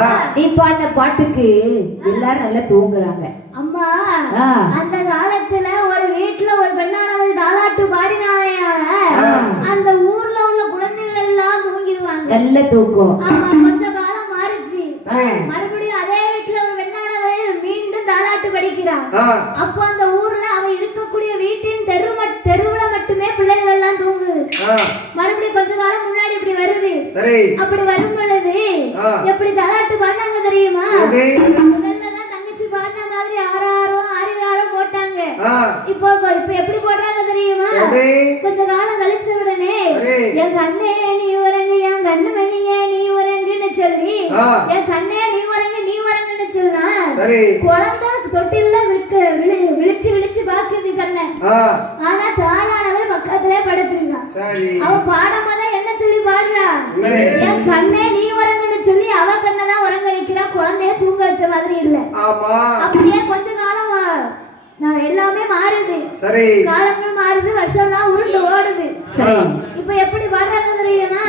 ஆ. நீ பாடின பாட்டுக்கு எல்லாரும் நல்லா தூங்குறாங்க. அம்மா. அந்த காலத்துல ஒரு வீட்டுல ஒரு பெண்ணானவள் தாலாட்டு பாடினாலையான அந்த ஊர்ல உள்ள குழந்தைகள் எல்லாம் தூங்கிடுவாங்க. நல்ல தூக்கம் ஆமா கொஞ்ச காலம் மாறிச்சு. மறுபடியும் அதே வீட்டுல ஒரு பெண்ணானவள் மீண்டும் தாலாட்டு படிக்கிறான் அப்போ அந்த ஊர்ல அவ இருக்கக்கூடிய வீட்டின் தெரு தெருவுல மட்டுமே பிள்ளைகள் எல்லாம் தூங்குது. ஆ, மறுபடியும் கொஞ்ச காலம் முன்னாடி இப்படி வருது. அப்படி வரும் பொழுது ஆ. எப்படி தாலாட்டு பாடினாங்க தெரியுமா? எப்படி? முதல்ல தான் தங்கச்சி பாடின மாதிரி ஆறாரோ ஆறிராரோ போட்டாங்க. இப்போ இப்ப எப்படி போடுறாங்க தெரியுமா? கொஞ்ச காலம் கழிச்ச உடனே. என் கண்ணே நீ உறங்கு என் கண்ணு மணியே நீ உறங்குன்னு சொல்லி. என் கண்ணே நீ உறங்கு நீ உறங்குன்னு சொன்னா குழந்தை தொட்டில விட்டு விழி விழிச்சு விழிச்சு பாக்குது கண்ணை. ஆனா தாயானவள் பக்கத்திலே படுத்துருங்க அவ பாடும்போது என்ன சொல்லி பாடுறா. என் கண்ணே அவ கண்ணை தான் உறங்க வைக்கிறா குழந்தைய தூங்க வச்ச மாதிரி இல்ல. ஆமா. அப்படியே கொஞ்ச காலம் நான் எல்லாமே மாறுது. சரி. காலங்கள் மாறுது வருஷம்லாம் உருண்டு ஓடுது. சரி. இப்ப எப்படி பாடுறாங்க தெரியுமா?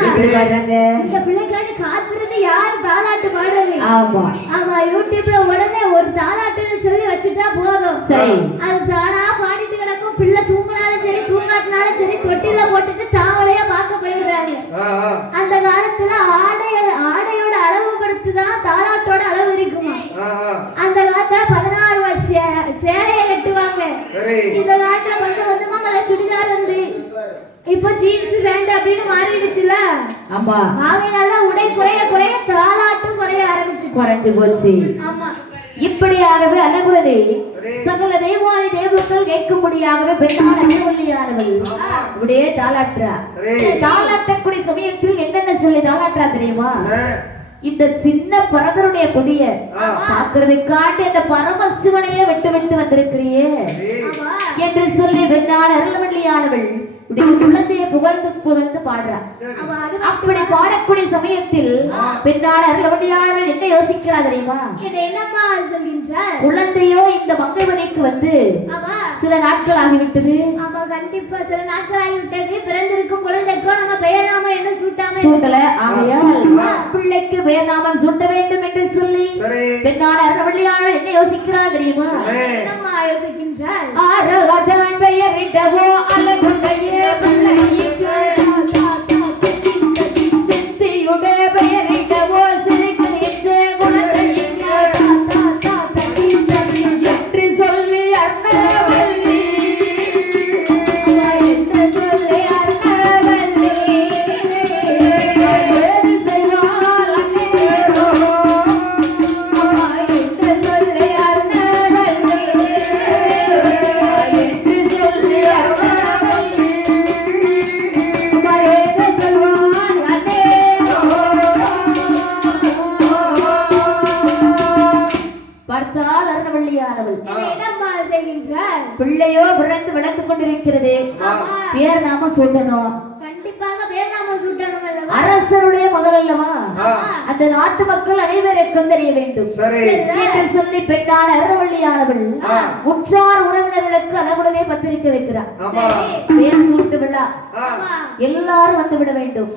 இந்த பிள்ளைக்காண்டி காத்திருந்து யார் தாலாட்டு பாடுறது? ஆமா. ஆமா யூடியூப்ல உடனே ஒரு தாலாட்டுன்னு சொல்லி வச்சுட்டா போதும். சரி. அது தானா சரி இந்த காலத்துல கொஞ்சம் கொஞ்சமா முதல்ல சுடிதார் வந்து. இப்போ ஜீன்ஸ் பேண்ட் அப்படின்னு மாறிடுச்சுல ஆமா. ஆகையினால உடை குறைய குறைய தாலாட்டும் குறைய ஆரம்பிச்சு. குறைஞ்சு போச்சு. ஆமா. இப்படியாகவே அழகுடனே சகல தேவாதி தேவர்கள் கேட்கும்படியாகவே பெண்ணால் அழகுள்ளியானவள் அப்படியே தாளாட்டுறா. தாளாட்டக்கூடிய சமயத்தில் என்னென்ன சொல்லி தாளாட்டுறா தெரியுமா? இந்த சின்ன பரதருடைய கொடிய. பாக்குறதுக்காண்டி அந்த பரமசிவனையே விட்டு விட்டு வந்திருக்கிறியே என்று சொல்லி வெண்ணால் அருள்வள்ளியானவள் இப்படி குழந்தையை புகழ்ந்து புகழ்ந்து பாடுறா. அப்படி பாடக்கூடிய சமயத்தில் பெண்ணால் அருள்வள்ளியானவள் என்ன யோசிக்கிறா தெரியுமா? என்ன என்னம்மா சொல்கின்றார்? குழந்தையோ இந்த மங்கைவதைக்கு வந்து ஆமா சில நாட்கள் ஆகிவிட்டது ஆமா கண்டிப்பா. சில நாட்கள் ஆகிவிட்டது பிறந்திருக்கும் குழந்தைக்கோ நம்ம பெயர் நாம என்ன சூட்டாம சூட்டல? ஆகையால் பிள்ளைக்கு பெயர் நாமம் சூட்ட வேண்டும் என்று சொல்லி சரி. பெண்ணான அருள்வள்ளியானவள் என்ன யோசிக்கிறா தெரியுமா? என்னம்மா யோசிக்கின்றார் ஆரகதான் பெயரிட்டவோ அழகுடைய பிள்ளைக்கு என்ன என்னம்மா செய்கின்றார் பிள்ளையோ பிறந்து வளர்ந்து கொண்டிருக்கிறது. பேர் நாம சொல்லணும் கண்டிப்பாக பேர் நாம சூட்டணும் அரசருடைய அந்த நாட்டு மக்கள் அனைவருக்கும் தெரிய வேண்டும். சரி. என்று சொல்லி பெண்ணான அருணவள்ளியானவள் ஆ. உற்றார் உறவினர்களுக்கு அளவுடனே பத்திரிக்கை வைக்கிறார். பேர் சூட்டு விழா எல்லாரும் வந்து விட வேண்டும்.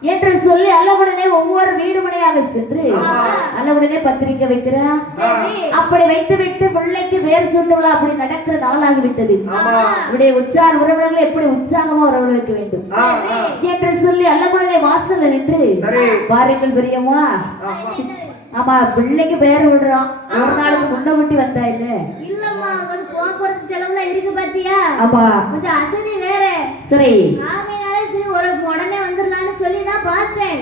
என்று சொல்லி அளவுடனே ஒவ்வொரு வீடு மனையாக சென்று. அளவுடனே பத்திரிக்கை வைக்கிறார். அப்படி வைத்துவிட்டு பிள்ளைக்கு பேர் சூட்டு விழா அப்படி நடக்கிற நாளாகிவிட்டது. ஆமா. இப்படி உற்சாக உறவினர்கள் எப்படி உற்சாகமா வரவழைக்க வேண்டும்? ஆ, ஆ, என்று சொல்லி அல்லகுடனே வாசல்ல நின்று சரி. பாருங்கள் பெரியம்மா. ஆமா. பிள்ளைக்கு பெயர் விடுறோம் ஒரு நாளுக்கு முன்ன குட்டி வந்தா என்ன? இல்லம்மா அவன் போக்குவரத்து செலவுல இருக்கு பாத்தியா? ஆமா. கொஞ்சம் அசதி வேற. சரி. ஆகையினால சரி ஒரு உடனே வந்துடலாம்னு சொல்லி தான் பார்த்தேன்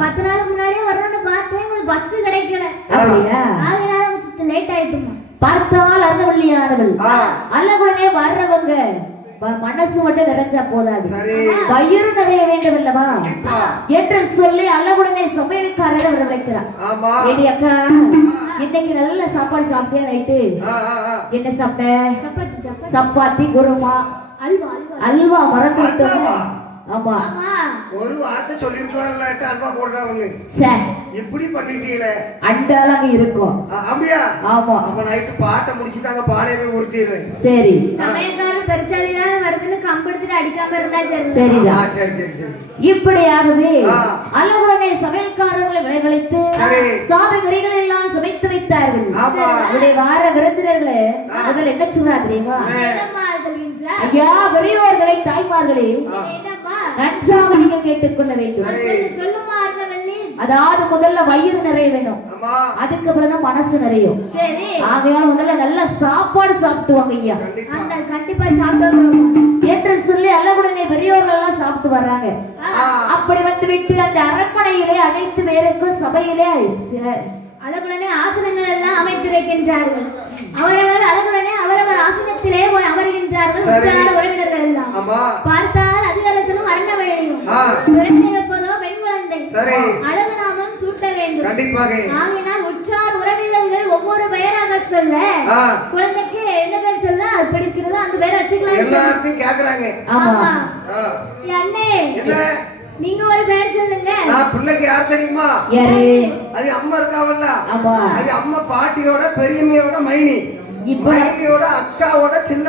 பத்து நாளுக்கு முன்னாடியே வரணும்னு பார்த்தேன் கொஞ்சம் பஸ் கிடைக்கல. அப்படியா? ஆகையினால கொஞ்சம் லேட் ஆயிட்டுமா பார்த்தால் அருணவள்ளியானவள் ஆ, அல்லகுடனே வர்றவங்க மனசு மட்டும் நிறைஞ்சா போதாது. வயிறு நிறைய வேண்டும் அல்லவா? கண்டிப்பா. என்று சொல்லி அல்லகுடனே சமையல்காரர் வரவழைக்கிறார் ஆமா. ஏடி அக்கா இன்னைக்கு நல்ல சாப்பாடு சாப்பிட்டியா நைட்டு. என்ன சாப்பிட்ட? சப்பாத்தி குருமா. அல்வா அல்வா. அல்வா மறந்து விட்டோம்? ஆமா. ஆமா. ஒரு வார்த்தை சொல்லிருக்கோம்ல அல்வா போடுறாங்க சே. இப்படி பண்ணிட்டீங்களே? அண்டால அங்க இருக்கும். அப்படியா? ஆமா. அப்ப நைட்டு பாட்டை முடிச்சுட்டாங்க பானையை போய் உருட்டிடுறேன். சரி. சமயக்காரர் பெருச்சாலி தான் வருதுன்னு கம்பெடுத்துட்டு அடிக்காம இருந்தா சரி. சரிதான். சரி சரி சரி. இப்படியாகவே ஆ. அல்லவுடனே சமையல்காரர்களை விளைவித்து சரி. சாத கறிகளை எல்லாம் சமைத்து வைத்தார்கள். ஆமா. அவருடைய வார விருந்தினர்களே அதில் என்ன சொல்றா தெரியுமா? ஐயா பெரியோர்களை தாய்மார்களே நன்றாக நீங்க கேட்டுக்கொள்ள வேண்டும். சொல்லுமா அதாவது முதல்ல வயிறு நிறைய வேணும் அதுக்கப்புறம் தான் மனசு நிறையும். ஆகையால் முதல்ல நல்ல சாப்பாடு சாப்பிட்டுவாங்க ஐயா. கண்டிப்பா. சாப்பிட்டு என்று சொல்லி அல்லவுடனே பெரியோர்கள் எல்லாம் சாப்பிட்டு வர்றாங்க. அப்படி வந்து விட்டு அந்த அரண்மனையிலே அனைத்து பேருக்கும் சபையிலே அழகுடனே ஆசனங்கள் எல்லாம் அமைத்திருக்கின்றார்கள் அவரவர் அழகுடனே அவரவர் ஆசனத்திலே போய் சரி. உற்றார் உறவினர்கள் எல்லாம். ஆமா. அதிகாரசனும் பெண் குழந்தை. சரி. அழகு நாமம் சூட்ட வேண்டும். கண்டிப்பாக. ஆகினால் உற்றார் உறவினர்கள் ஒவ்வொரு பெயராக சொல்ல குழந்தைக்கு என்ன பேர் சொல்ல அது பிடிக்கிறதோ அந்த பேரை வச்சுக்கலாம் எல்லாருக்கும் கேக்குறாங்க. ஆமா. அண்ணே. என்ன? நீங்க ஒரு பேர் சொல்லுங்க. நான் பிள்ளைக்கு யார் தெரியுமா? யாரு? அது அம்மா இருக்காவல்ல. ஆமா. அது அம்மா பாட்டியோட பெரியம்மையோட மைனி. இப்ப மைனியோட அக்காவோட சின்ன